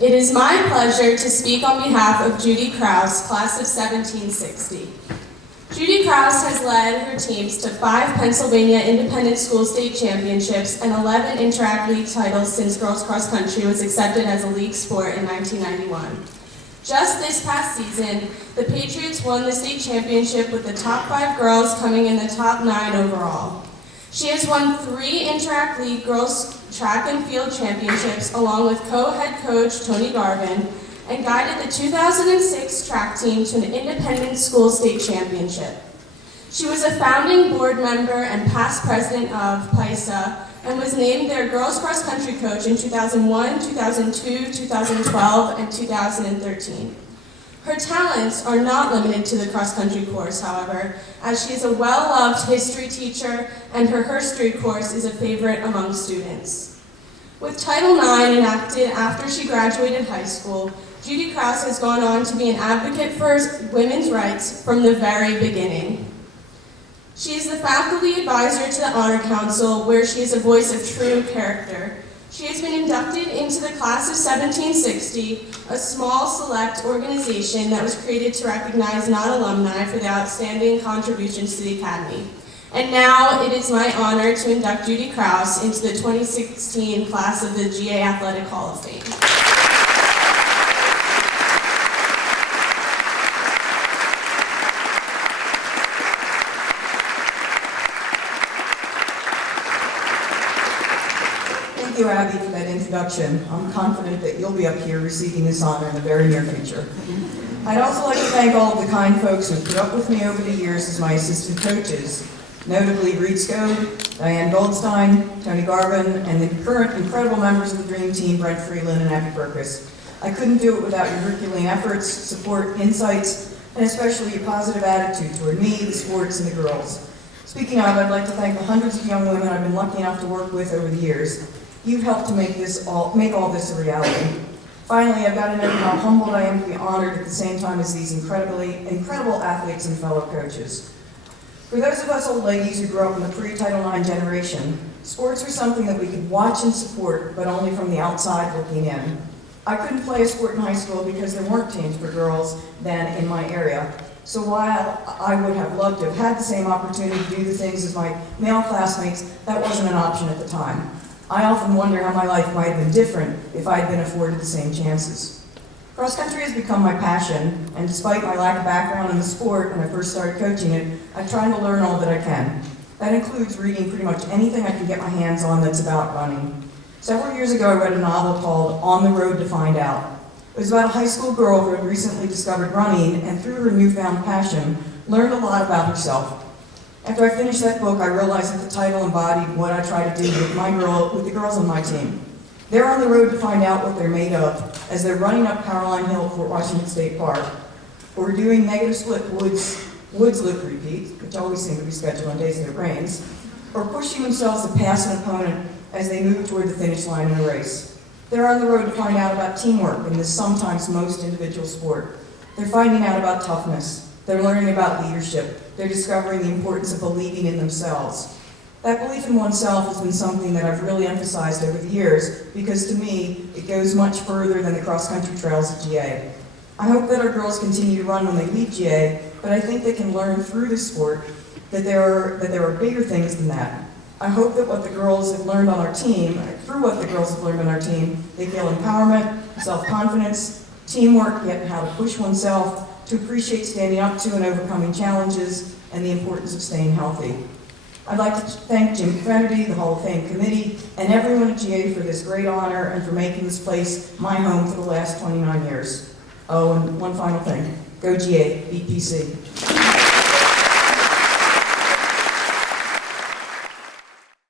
It is my pleasure to speak on behalf of Judy Krouse, class of 1760. Judy Krouse has led her teams to 5 Pennsylvania Independent School State Championships and 11 Interact League titles since girls cross country was accepted as a league sport in 1991. Just this past season, the Patriots won the state championship with the top 5 girls coming in the top 9 overall. She has won 3 Interact League girls track and field championships along with co-head coach Tony Garvin, and guided the 2006 track team to an independent school state championship. She was a founding board member and past president of PISA and was named their girls cross country coach in 2001, 2002, 2012, and 2013. Her talents are not limited to the cross country course, however, as she is a well-loved history teacher and her history course is a favorite among students. With Title IX enacted after she graduated high school, Judy Krouse has gone on to be an advocate for women's rights from the very beginning. She is the faculty advisor to the Honor Council, where she is a voice of true character. She has been inducted into the class of 1760, a small select organization that was created to recognize non-alumni for their outstanding contributions to the Academy. And now it is my honor to induct Judy Krouse into the 2016 class of the GA Athletic Hall of Fame. Thank you, Abby, for that introduction. I'm confident that you'll be up here receiving this honor in the very near future. I'd also like to thank all of the kind folks who put up with me over the years as my assistant coaches, notably Reed Skode, Diane Goldstein, Tony Garvin, and the current incredible members of the Dream Team, Brent Freeland and Abby Burkus. I couldn't do it without your Herculean efforts, support, insights, and especially your positive attitude toward me, the sports, and the girls. Speaking of, I'd like to thank the hundreds of young women I've been lucky enough to work with over the years. You've helped to make all this a reality. Finally, I've got to note how humbled I am to be honored at the same time as these incredible athletes and fellow coaches. For those of us old ladies who grew up in the pre-Title IX generation, sports were something that we could watch and support, but only from the outside looking in. I couldn't play a sport in high school because there weren't teams for girls then in my area. So while I would have loved to have had the same opportunity to do the things as my male classmates, that wasn't an option at the time. I often wonder how my life might have been different if I had been afforded the same chances. Cross country has become my passion, and despite my lack of background in the sport when I first started coaching it, I'm trying to learn all that I can. That includes reading pretty much anything I can get my hands on that's about running. Several years ago, I read a novel called On the Road to Find Out. It was about a high school girl who had recently discovered running, and through her newfound passion, learned a lot about herself. After I finished that book, I realized that the title embodied what I try to do with the girls on my team. They're on the road to find out what they're made of as they're running up Caroline Hill at Fort Washington State Park, or doing negative split woods loop repeats, which always seem to be scheduled on days that it rains, or pushing themselves to pass an opponent as they move toward the finish line in a race. They're on the road to find out about teamwork in this sometimes most individual sport. They're finding out about toughness. They're learning about leadership. They're discovering the importance of believing in themselves. That belief in oneself has been something that I've really emphasized over the years because to me, it goes much further than the cross-country trails of GA. I hope that our girls continue to run when they leave GA, but I think they can learn through the sport that there are bigger things than that. I hope that what the girls have learned on our team, through what the girls have learned on our team, they feel empowerment, self-confidence, teamwork, yet how to push oneself, to appreciate standing up to and overcoming challenges, and the importance of staying healthy. I'd like to thank Jim Kennedy, the Hall of Fame committee, and everyone at GA for this great honor and for making this place my home for the last 29 years. Oh, and one final thing. Go GA, beat PC.